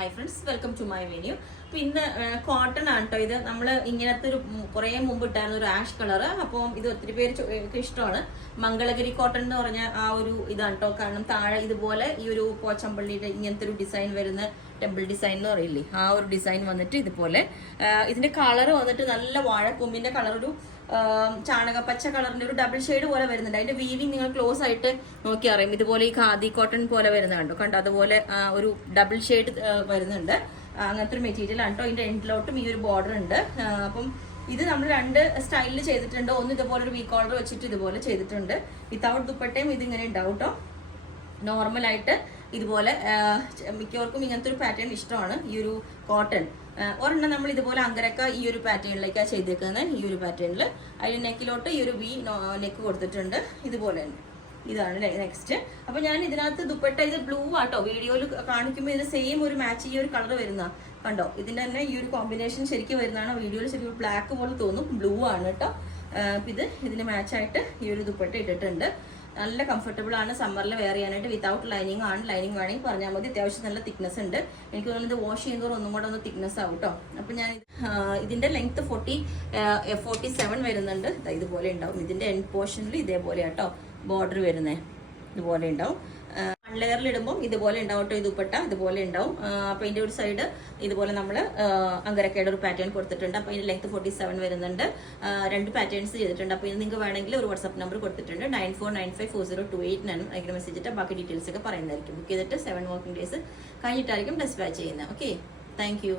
Hi friends, welcome to my video. അപ്പോൾ ഇന്ന് cotton ആണ് കേട്ടോ. ഇത് നമ്മൾ ഇങ്ങനത്തെ ഒരു കുറേ മുമ്പ് ഇട്ടായിരുന്ന ഒരു ആഷ് കളർ. അപ്പോൾ ഇത് ഒത്തിരി പേർക്ക് ഇഷ്ടമാണ്. മംഗളഗിരി കോട്ടൺ എന്ന് പറഞ്ഞ ആ ഒരു ഇതാണ് കേട്ടോ. കാരണം താഴെ ഇതുപോലെ ഈ ഒരു പോച്ചമ്പള്ളിയുടെ ഇങ്ങനത്തെ ഒരു ഡിസൈൻ വരുന്ന ടെമ്പിൾ ഡിസൈൻ എന്ന് പറയില്ലേ, ആ ഒരു ഡിസൈൻ വന്നിട്ട് ഇതുപോലെ. ഇതിന്റെ കളർ വന്നിട്ട് നല്ല വാഴക്കൊമ്പിന്റെ കളർ, ഒരു ചാണകപ്പച്ച കളറിന്റെ ഒരു ഡബിൾ ഷെയ്ഡ് പോലെ വരുന്നുണ്ട്. അതിന്റെ വീവിങ് നിങ്ങൾ ക്ലോസ് ആയിട്ട് നോക്കി അറിയാം. ഇതുപോലെ ഈ ഖാദി കോട്ടൺ പോലെ വരുന്നുണ്ടോ, കണ്ടോ? അതുപോലെ ഒരു ഡബിൾ ഷെയ്ഡ് വരുന്നുണ്ട്. അങ്ങനത്തെ ഒരു മെറ്റീരിയൽ ആണ് കേട്ടോ. ഇതിന്റെ എൻഡിലോട്ടും ഈ ഒരു ബോർഡർ ഉണ്ട്. അപ്പം ഇത് നമ്മൾ രണ്ട് സ്റ്റൈലിൽ ചെയ്തിട്ടുണ്ട്. ഒന്ന് ഇതുപോലെ ഒരു വി കോളർ വെച്ചിട്ട് ഇതുപോലെ ചെയ്തിട്ടുണ്ട്. വിത്തൗട്ട് ദുപ്പട്ടയും ഇതിങ്ങനെ ഉണ്ടാവും കേട്ടോ. നോർമലായിട്ട് ഇതുപോലെ മിക്കവർക്കും ഇങ്ങനത്തെ ഒരു പാറ്റേൺ ഇഷ്ടമാണ്. ഈ ഒരു കോട്ടൺ ഒരെണ്ണം നമ്മൾ ഇതുപോലെ അങ്കരക്ക ഈ ഒരു പാറ്റേണിലേക്കാണ് ചെയ്തേക്കുന്നത്. ഈ ഒരു പാറ്റേണിൽ അതിന് നെക്കിലോട്ട് ഈ ഒരു വി നെക്ക് കൊടുത്തിട്ടുണ്ട്. ഇതുപോലെ തന്നെ ഇതാണ് നെക്സ്റ്റ്. അപ്പൊ ഞാൻ ഇതിനകത്ത് ദുപ്പട്ട ഇത് ബ്ലൂ ആട്ടോ. വീഡിയോയിൽ കാണിക്കുമ്പോൾ ഇത് സെയിം ഒരു മാച്ച് ഈ ഒരു കളർ വരുന്ന കണ്ടോ. ഇതിന്റെ തന്നെ ഈ ഒരു കോമ്പിനേഷൻ ശരിക്കും വരുന്നതാണ്. വീഡിയോയിൽ ശരിക്കും ബ്ലാക്ക് പോലെ തോന്നും, ബ്ലൂ ആണ് കേട്ടോ. ഇത് ഇതിന് മാച്ചായിട്ട് ഈ ഒരു ദുപ്പട്ട ഇട്ടിട്ടുണ്ട്. നല്ല കംഫർട്ടബിൾ ആണ് സമ്മറിൽ വെയർ ചെയ്യാനായിട്ട്. വിത്തൗട്ട് ലൈനിങ് ആണ്. ലൈനിങ് വേണമെങ്കിൽ പറഞ്ഞാൽ മതി. അത്യാവശ്യം നല്ല തിക്നെസ് ഉണ്ട്. എനിക്ക് തോന്നുന്നത് വാഷ് ചെയ്യുന്നതോറും ഒന്നും കൂടെ ഒന്ന് തിക്നെസ് ആവും കേട്ടോ. അപ്പം ഞാൻ ഇതിന്റെ ലെങ്ത് 47 വരുന്നുണ്ട്. ഇതുപോലെ ഉണ്ടാവും. ഇതിന്റെ എൻഡ് പോർഷനിൽ ഇതേപോലെ കേട്ടോ ബോർഡർ വരുന്നത് ഇതുപോലെ ഉണ്ടാവും. വൺ ലെയറിൽ ഇടുമ്പോൾ ഇതുപോലെ ഉണ്ടാവും കേട്ടോ. ഈ ദുപ്പട്ട ഇതുപോലെ ഉണ്ടാവും. അപ്പോൾ ഇതിന്റെ ഒരു സൈഡ് ഇതുപോലെ നമ്മൾ അങ്കരക്കയുടെ ഒരു പാറ്റേൺ കൊടുത്തിട്ടുണ്ട്. അപ്പോൾ ഇതിന്റെ ലെങ്ത് 47 വരുന്നുണ്ട്. രണ്ട് പാറ്റേൺസ് ചെയ്തിട്ടുണ്ട്. അപ്പോൾ ഇത് നിങ്ങൾക്ക് വേണമെങ്കിൽ ഒരു വാട്സ്ആപ്പ് നമ്പർ കൊടുത്തിട്ടുണ്ട്. 94954028 അതിന് മെസ്സേജ് ഇട്ട് ബാക്കി ഡീറ്റെയിൽസ് ഒക്കെ പറയുന്നതായിരിക്കും. ബുക്ക് ചെയ്തിട്ട് 7 വർക്കിംഗ് ഡേയ്സ് കഴിഞ്ഞിട്ടായിരിക്കും ഡിസ്പാച്ച് ചെയ്യുന്നത്. Okay, thank you.